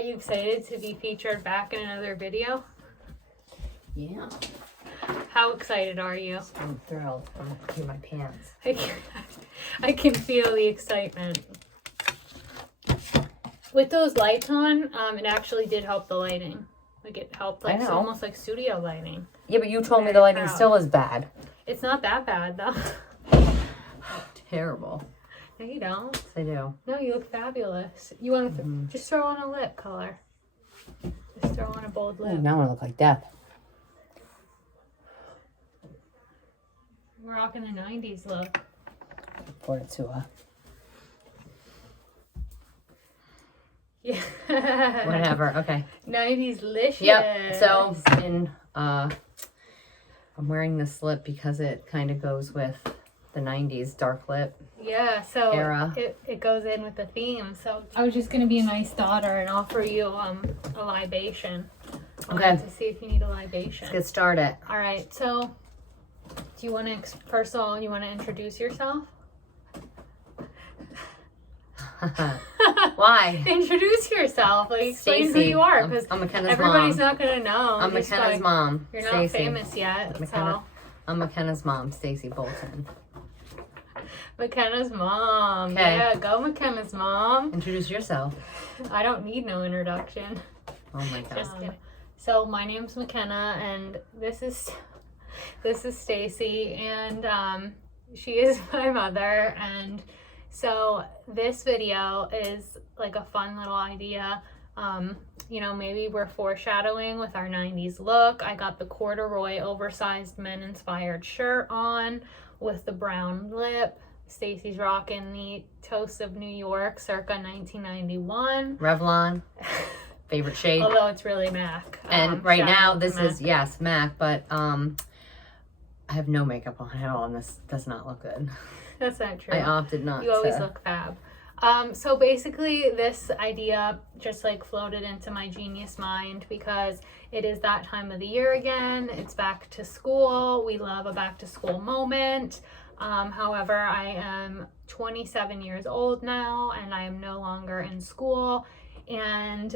you excited to be featured back in another video? Yeah. How excited are you? I'm thrilled. I'm going to pee my pants. I can feel the excitement. With those lights on, it actually did help the lighting. Like it helped, like it's almost like studio lighting. Yeah, but you told me the lighting still is bad. It's not that bad though. Terrible. No, you don't. Yes, I do. No, you look fabulous. You want to just throw on a lip color. Just throw on a bold lip. Ooh, now I look like death. We're rocking the 90s look. Put it to Yeah. whatever. Okay. 90s licious. Yep. So I'm wearing this lip because it kind of goes with the 90s dark lip. Yeah, so era. It goes in with the theme. So I was just gonna be a nice daughter and offer you a libation. Okay. To see if you need a libation. Let's get started. All right. So, do you want to first of all you want to introduce yourself? Why? Introduce yourself. Like explain who you are, because I'm McKenna's everybody's mom. not gonna know. I'm McKenna's mom. You're not Stacey. famous yet. I'm McKenna's mom, Stacey Bolton. McKenna's mom. Okay. Yeah, go McKenna's mom. Introduce yourself. I don't need no introduction. Oh my god. Just kidding. So my name's McKenna, and this is Stacey, and she is my mother. And so this video is like a fun little idea. You know, maybe we're foreshadowing with our 90s look. I got the corduroy oversized men inspired shirt on with the brown lip. Stacey's rocking the Toast of New York circa 1991. Revlon. Favorite shade. Although it's really MAC. And right now this MAC. is, yes, MAC, but I have no makeup on at all and this does not look good. That's not true. I opted not You always to. look fab. So basically this idea just like floated into my genius mind because it is that time of the year again. It's back to school. We love a back to school moment. However, I am 27 years old now and I am no longer in school. And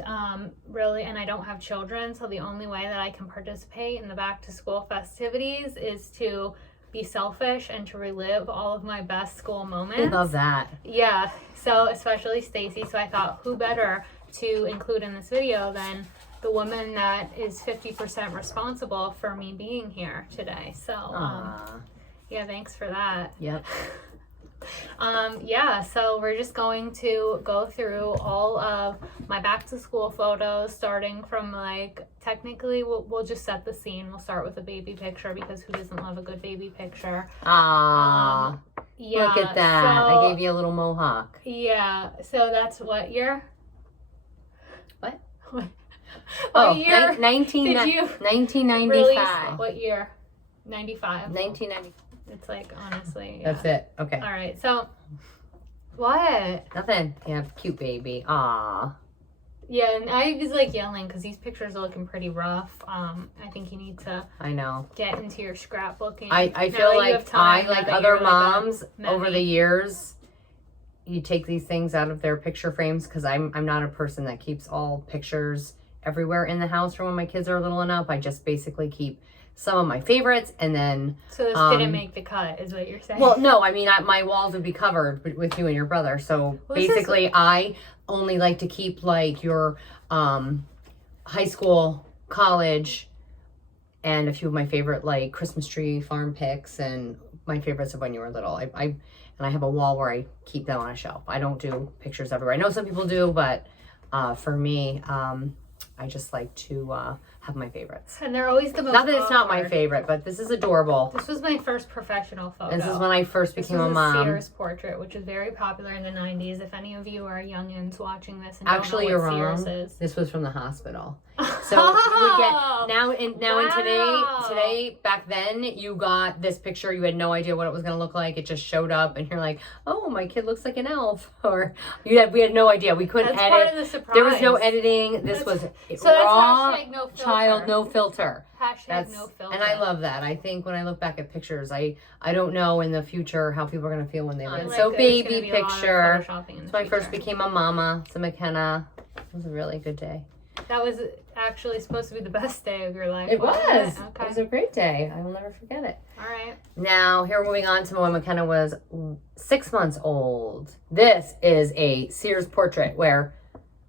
really, and I don't have children, so the only way that I can participate in the back to school festivities is to be selfish and to relive all of my best school moments. I love that. Yeah, so especially Stacey. So I thought, who better to include in this video than the woman that is 50% responsible for me being here today. So yeah, thanks for that. Yep. Yeah, so we're just going to go through all of my back to school photos, starting from like, technically we'll just set the scene. We'll start with a baby picture because who doesn't love a good baby picture? Ah, Yeah, look at that. So, I gave you a little mohawk. yeah, so that's what year? What? What year 1995. release? What year? 95. 1990. It's like, honestly, yeah. That's it. Okay. All right, so what? Nothing. Yeah, cute baby. Ah. Yeah, and I was like yelling because these pictures are looking pretty rough. I think you need to I know. get into your scrapbooking. I Now feel that you like have time, now like that other you're, like, a moms over the nanny. years, you take these things out of their picture frames because I'm not a person that keeps all pictures everywhere in the house from when my kids are little enough. I just basically keep some of my favorites and then So this didn't make the cut, is what you're saying? well, no, I mean my walls would be covered with you and your brother. So Well, basically I only like to keep like your high school, college, and a few of my favorite like Christmas tree farm pics and my favorites of when you were little. I have a wall where I keep them on a shelf. I don't do pictures everywhere. I know some people do, but for me, I just like to have my favorites. And they're always the most Not that it's not my awkward. favorite, but this is adorable. This was my first professional photo. This is when I first This became was a mom. Sears portrait, which is very popular in the 90s. If any of you are youngins watching this and Actually, don't know you're what wrong. Sears is. This was from the hospital. So you would get Wow. today back then you got this picture, you had no idea what it was going to look like. It just showed up and you're like, oh, my kid looks like an elf. Or we had no idea. We couldn't That's part edit. of the surprise. There was no editing. This was So that's raw hashtag no filter. child, no filter. Hashtag no filter. And I love that. I think when I look back at pictures, I don't know in the future how people are going to feel when they I learn. like So that there's baby gonna be a lot of picture. photoshopping in the So I first future. became a mama. So McKenna was a really good day. That was actually supposed to be the best day of your life. It was. Okay. It was a great day. I will never forget it. All right. Now, here we're moving on to when McKenna was 6 months old. This is a Sears portrait where,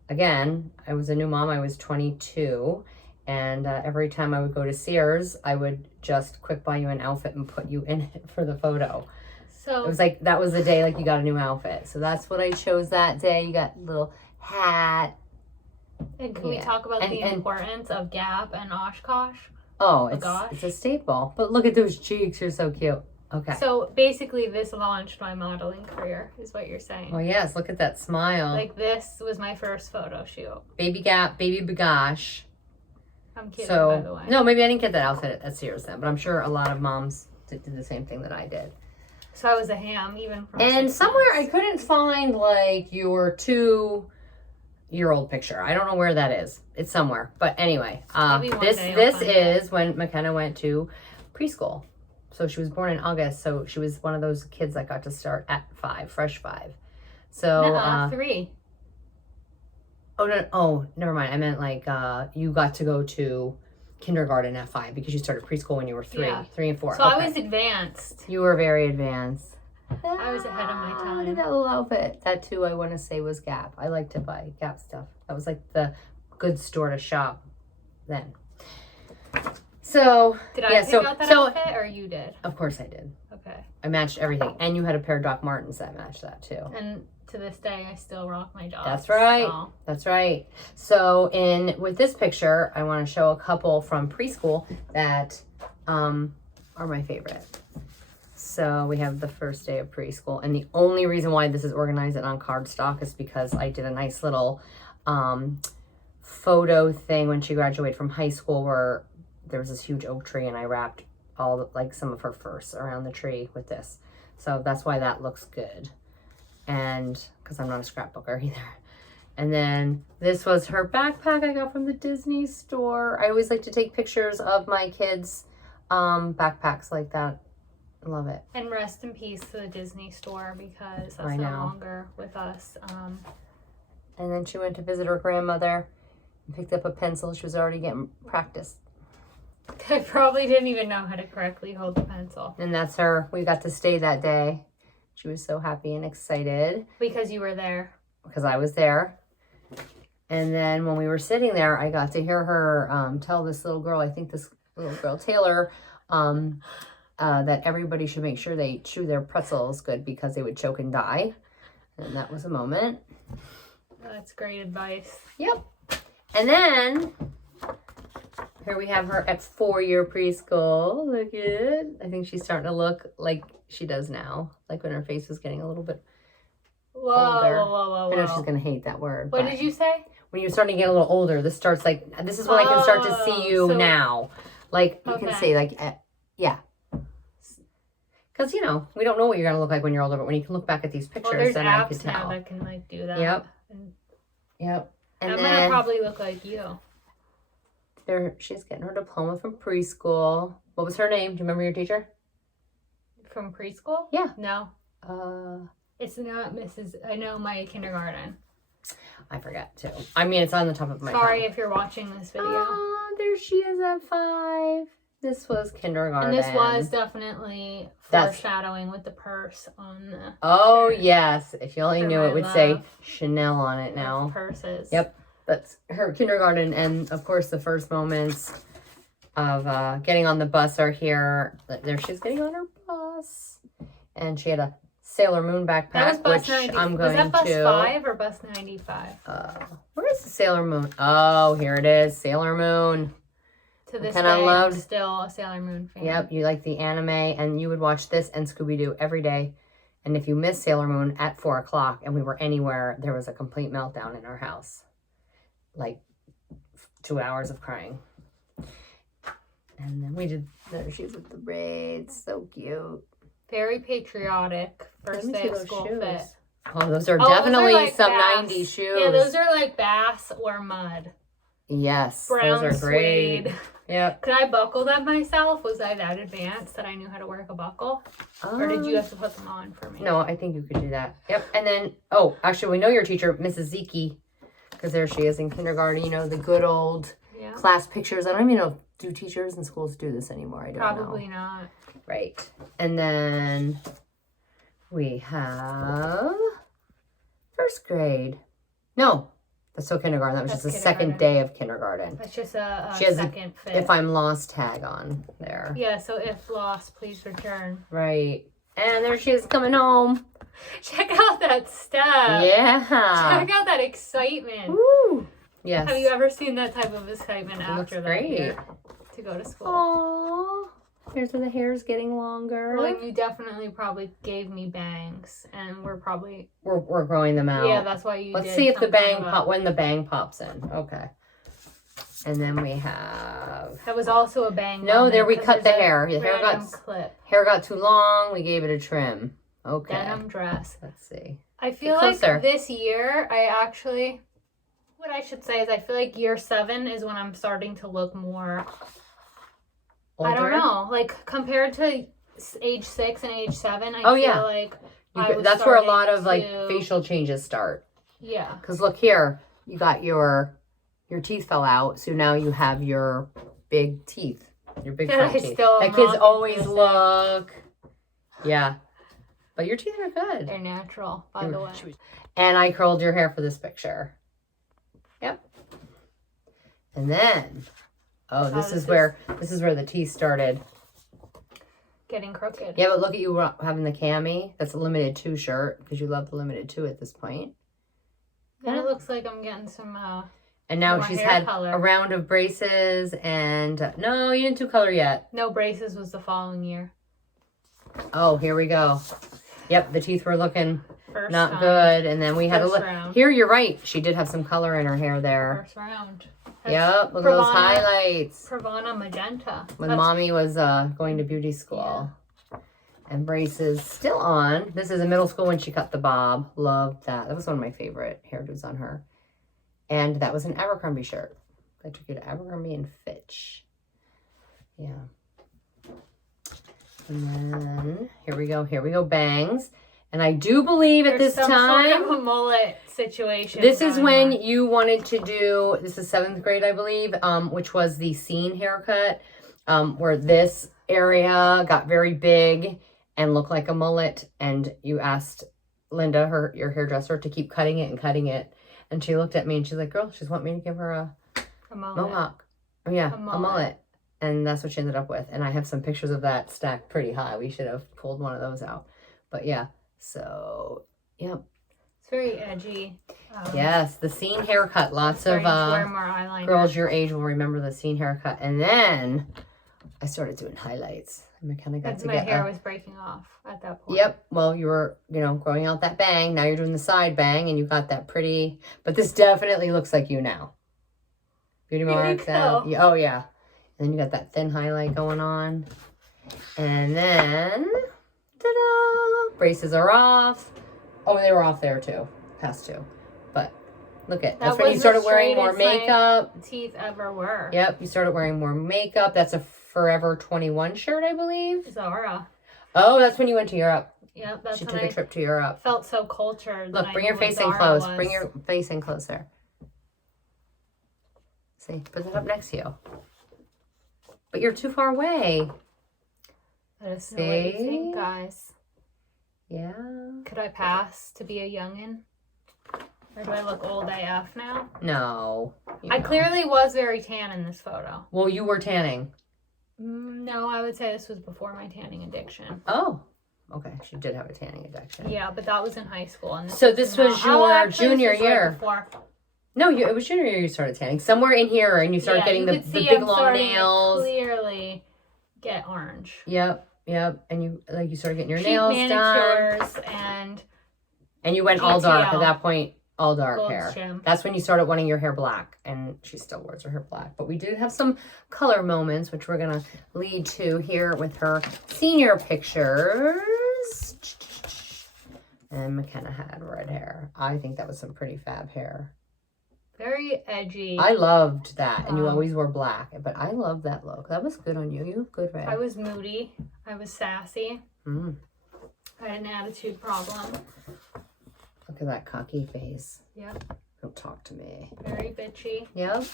again, I was a new mom. I was 22. And every time I would go to Sears, I would just quick buy you an outfit and put you in it for the photo. So it was like, that was the day like you got a new outfit. So that's what I chose that day. You got a little hat. And can we talk about the importance of Gap and Oshkosh? Oh, it's a staple. But look at those cheeks. You're so cute. Okay. So basically this launched my modeling career, is what you're saying. Oh, yes. Look at that smile. Like this was my first photo shoot. Baby Gap, baby Bagosh. I'm kidding, by the way. No, maybe I didn't get that outfit at Sears then, but I'm sure a lot of moms did the same thing that I did. So I was a ham even from And 6 somewhere months. I couldn't find like your 2-year-old picture. I don't know where that is. It's somewhere. But anyway, this is when McKenna went to preschool. So she was born in August. So she was one of those kids that got to start at 5, fresh 5. So 3. Oh, no, oh, never mind. I meant like you got to go to kindergarten at 5 because you started preschool when you were 3, 3 and 4. So I was advanced. You were very advanced. I was ahead of my time. Look at that little outfit. That too, I want to say was Gap. I like to buy Gap stuff. That was like the good store to shop then. So did I pick out that outfit or you did? Of course I did. Okay. I matched everything, and you had a pair of Doc Martens that matched that too. And to this day, I still rock my job. That's right. So. That's right. So with this picture, I want to show a couple from preschool that are my favorite. So we have the first day of preschool. And the only reason why this is organized on cardstock is because I did a nice little photo thing when she graduated from high school where there was this huge oak tree and I wrapped some of her firsts around the tree with this. So that's why that looks good. And because I'm not a scrapbooker either. And then this was her backpack I got from the Disney store. I always like to take pictures of my kids' backpacks like that. Love it. And rest in peace to the Disney store because that's no longer with us. And then she went to visit her grandmother and picked up a pencil. She was already getting practice. I probably didn't even know how to correctly hold the pencil. And that's her. We got to stay that day. She was so happy and excited. Because you were there. Because I was there. And then when we were sitting there, I got to hear her tell this little girl, I think this little girl, Taylor, that everybody should make sure they chew their pretzels good because they would choke and die. And that was a moment. That's great advice. Yep. And then here we have her at 4-year preschool. Look at it. I think she's starting to look like she does now. Like when her face was getting a little bit older. Whoa. I know she's going to hate that word. What did you say? When you're starting to get a little older, this starts like, this is when I can start to see you now. Like, you can say like, yeah. Because, you know, we don't know what you're going to look like when you're older, but when you can look back at these pictures, then I can tell. There's apps now that can like do that. Yep. Yep. And I'm going to probably look like you. She's getting her diploma from preschool. What was her name? Do you remember your teacher? From preschool? Yeah. No. It's not Mrs. I know my kindergarten. I forget too. I mean, it's on the top of my Sorry tongue. if you're watching this video. Oh, there she is at 5. This was kindergarten. And this was definitely foreshadowing with the purse on the shirt. Yes. If you only knew, it would say Chanel on it now. Purses. Yep. That's her kindergarten. And of course, the first moments of getting on the bus are here. There she's getting on her bus. And she had a Sailor Moon backpack, that was bus which 90. I'm going to... Was that bus 5 or bus 95? Where is the Sailor Moon? Oh, here it is. Sailor Moon. To this day, I'm still a Sailor Moon fan. Yep, you like the anime, and you would watch this and Scooby-Doo every day. And if you missed Sailor Moon at 4 o'clock and we were anywhere, there was a complete meltdown in our house. Like 2 hours of crying. And then we did, there she is with the braids. So cute. Very patriotic. First day of school fit. Oh, those are definitely like some bass. 90s shoes. Yeah, those are like bass or mud. Yes, Brown those are great. suede. Yep. Could I buckle them myself? Was I that advanced that I knew how to work a buckle? Or did you have to put them on for me? No, I think you could do that. Yep. And then, actually, we know your teacher, Mrs. Zeke, Because there she is in kindergarten. You know, the good old Yeah. class pictures. I don't even know if do teachers in schools do this anymore. I don't know. Probably not. Right. And then we have first grade. No, that's still kindergarten. That was That's just the second day of kindergarten. That's just a She has second fit. If I'm lost tag on there. Yeah, so if lost, please return. Right. And there she is coming home. Check out that step. Yeah. Check out that excitement. Woo. Yes. Have you ever seen that type of excitement It after looks that great. year to go to school? Aww. Here's where the hair is getting longer. Well, and you definitely probably gave me bangs, and we're probably We're growing them out. yeah. That's why you. Let's did see if the some kind bang of a- pop when the bang pops in. Okay. And then we have That was also a bang. no. moment, There we 'cause cut the there's a hair. The hair random got clip. hair got too long. We gave it a trim. Okay. Denim dress. Let's see. I feel like closer. this year, what I should say is I feel like year 7 is when I'm starting to look more. Older? I don't know, like compared to age 6 and age 7. I Oh, feel yeah. like That's where a lot of starting like to- facial changes start. Yeah. Because look here, you got your teeth fell out, so now you have your big teeth, your big That front I teeth. still That am kids rocking always this look. Yeah, but your teeth are good. They're natural, by the way. And I curled your hair for this picture. Yep. And then, this is where the teeth started. Getting crooked. Yeah, but look at you having the cami. That's a limited 2 shirt because you love the limited 2 at this point. And it looks like I'm getting some And now more she's hair had color. a round of braces and no, you didn't do color yet. no braces was the following year. Oh, here we go. Yep, the teeth were looking First not time. good. And then we had a First look. round. Here, you're right. She did have some color in her hair there. First round. Yep, look at those Pravana- highlights. Pravana magenta. When That's- mommy was going to beauty school. And braces still on. This is in middle school when she cut the bob. Loved that. That was one of my favorite hairdos on her. And that was an Abercrombie shirt. I took you to Abercrombie and Fitch. Yeah. And then here we go, bangs. And I do believe at There's this some time, sort of a mullet situation. this is going when on. you wanted to do, this is 7th grade, I believe, which was the scene haircut, where this area got very big and looked like a mullet. And you asked Linda, your hairdresser, to keep cutting it and cutting it. And she looked at me and she's like, girl, she's want me to give her a mullet. mohawk. Oh, yeah, A a mullet. mullet. And that's what she ended up with. And I have some pictures of that stacked pretty high. We should have pulled one of those out. But yeah, so, yep. It's very edgy. Yes, the scene haircut. Lots of Starting to wear more eyeliner. girls your age will remember the scene haircut. And then I started doing highlights. And I kind of got Because to my get hair was breaking off at that point. Yep. Well, you were, growing out that bang. Now you're doing the side bang and you got that pretty, but this definitely looks like you now. Beauty marks out. Oh, yeah. And then you got that thin highlight going on. And then, ta-da! Braces are off. Oh, they were off there too. Past 2. But look at, that's That when you was started the wearing more straightest, makeup. Teeth ever were. Yep. You started wearing more makeup. That's a Forever 21 shirt, I believe. Zara. Oh, that's when you went to Europe. Yep, that's She when took a I trip to Europe. felt so cultured. Look, that I bring knew your what face in Zara close. was. Bring your face in closer. See, put it up next to you. But you're too far away. Let us know what you See? think, guys. Yeah. Could I pass to be a youngin'? Or do I look old AF now? No. I clearly was very tan in this photo. Well, you were tanning. No, I would say this was before my tanning addiction. Oh. Okay. She did have a tanning addiction. Yeah, but that was in high school. And So this was your junior year. Before. No, it was junior year you started tanning. Somewhere in here, and you started getting the big long nails. Clearly get orange. Yep. And you started getting your Cheap nails done. manicures and And you went all dark GTL. at that point. All dark Gold hair. trim. That's when you started wanting your hair black, and she still wears her hair black. But we did have some color moments, which we're gonna lead to here with her senior pictures. And McKenna had red hair. I think that was some pretty fab hair. very edgy. I loved that, and you always wore black. But I love that look. That was good on you. You look good, red. I was moody. I was sassy. Mm. I had an attitude problem. Look at that cocky face. Yep. Don't talk to me. Very bitchy. Yep.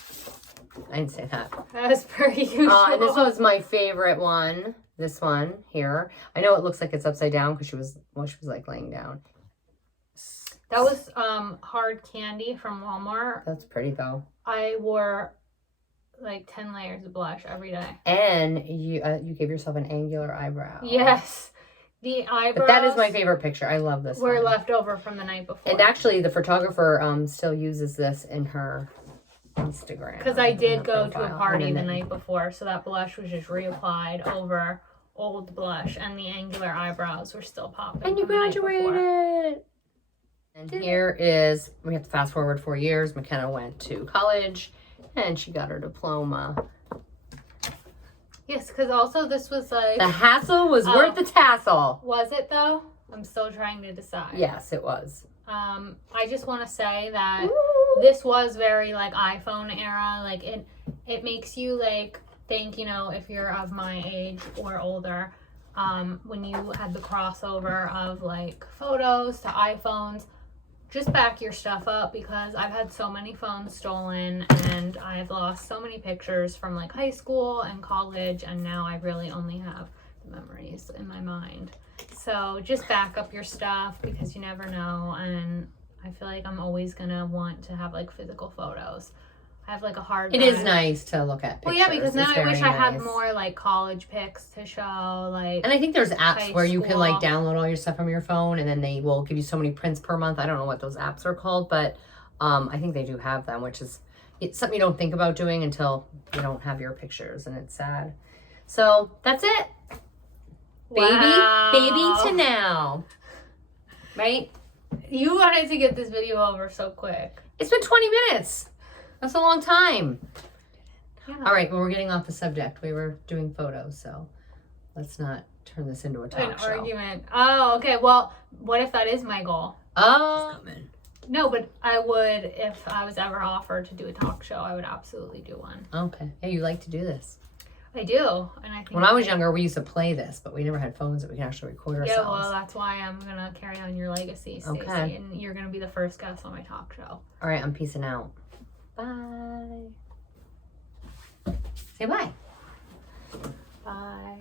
I didn't say that. As per usual. And this was my favorite one. This one here. I know it looks like it's upside down because she was like laying down. That was hard candy from Walmart. That's pretty though. I wore like 10 layers of blush every day. And you gave yourself an angular eyebrow. Yes. The eyebrows. But that is my favorite picture. I love this were one. left over from the night before. And actually, the photographer still uses this in her Instagram. Because I did go to a profile. party the night before, so that blush was just reapplied over old blush, and the angular eyebrows were still popping. And you graduated. And here is, we have to fast forward 4 years. McKenna went to college, and she got her diploma. Yes, because also this was like... The hassle was worth the tassel. Was it though? I'm still trying to decide. Yes, it was. I just want to say that Ooh. this was very like iPhone era. Like it makes you like think, you know, if you're of my age or older, when you had the crossover of like photos to iPhones, just back your stuff up, because I've had so many phones stolen and I've lost so many pictures from like high school and college, and now I really only have the memories in my mind. So just back up your stuff, because you never know, and I feel like I'm always gonna want to have like physical photos. I have like a hard drive. It is nice to look at pictures. Well, yeah, because now It's I wish very I had nice. more like college pics to show, like. And I think there's apps high where you can like school. download all your stuff from your phone, and then they will give you so many prints per month. I don't know what those apps are called, but I think they do have them, which is it's something you don't think about doing until you don't have your pictures, and it's sad. So that's it. Wow. Baby to now. Right? You wanted to get this video over so quick. It's been 20 minutes. That's a long time. Yeah. All right, well, we're getting off the subject. We were doing photos, so let's not turn this into a talk An show. argument. Oh, okay. Well, what if that is my goal? Oh, No, but I would, if I was ever offered to do a talk show, I would absolutely do one. okay. Yeah, you like to do this. I do, and I think When I was younger, we used to play this, but we never had phones that we can actually record ourselves. yeah, well, that's why I'm gonna carry on your legacy, Stacey, Okay. and you're gonna be the first guest on my talk show. All right, I'm peacing out. Bye. Say bye. Bye.